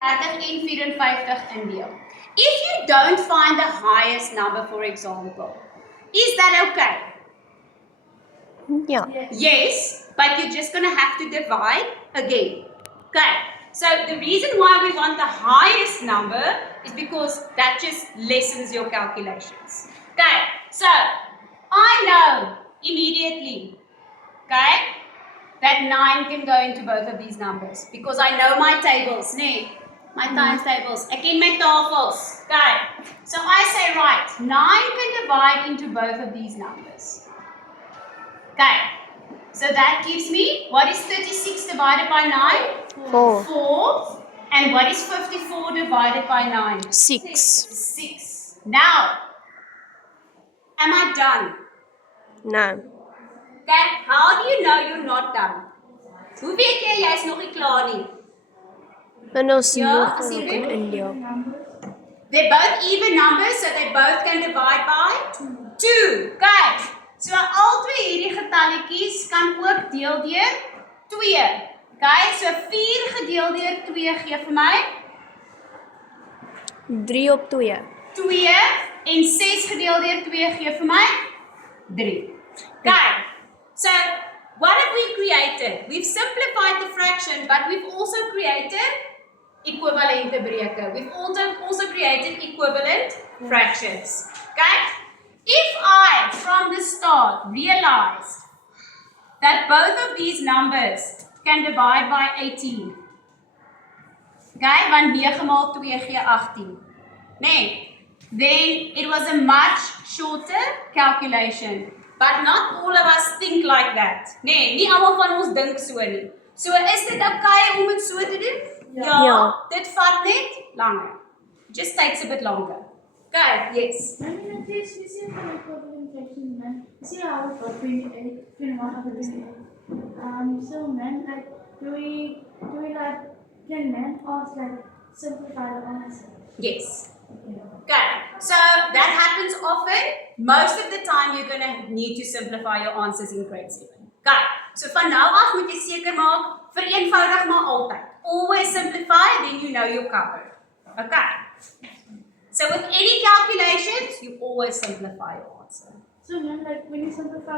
34 indeel. If you don't find the highest number, for example, is that okay? Yeah. Yes, but you're just going to have to divide again. Okay, so the reason why we want the highest number is because that just lessens your calculations. Okay, so I know immediately, okay, that 9 can go into both of these numbers because I know my tables, my times tables. I ken my tafels. Okay, so I say, right, 9 can divide into both of these numbers. Okay, so that gives me, what is 36 divided by 9? 4. 4. And what is 54 divided by 9? 6. 6. Now, am I done? No. Okay, how do you know you're not done? Hoe weet jy is nog nie klaar nie? En ons Ja, nog as jy ook in weet. India. They're both even numbers, so they both can divide by 2. Okay, so al twee hierdie getalletjies kan ook deel deur 2. Okay, so 4 gedeel deur 2 gee vir my 3 op 2. 2 en 6 gedeel deur 2 gee vir my 3. Okay, so what have we created? We've simplified the fraction, but we've also created equivalente breuke. We've also created equivalent fractions. Okay? If I, from the start, realized that both of these numbers can divide by 18, okay, want 9 maal 2 gee 18, then it was a much shorter calculation. But not all of us think like that. Nie almal van ons dink so nie. So is dit okay om dit so te doen? Ja. Dit vat net langer. Just takes a bit longer. Okay, yes. I mean, at least we see an equivalent fraction, man. See how it got 28, 21 over 28. So, man, like, do we like, can men ask, like, simplify the answer? Yes. Yeah. Okay, so that happens often. Most of the time you're going to need to simplify your answers in grade 7. Okay, so van nou af moet jy seker maak, vereenvoudig maar altyd. Always simplify, then you know you're covered. Okay. So with any calculations, you always simplify your answer. So, man, like, when you simplify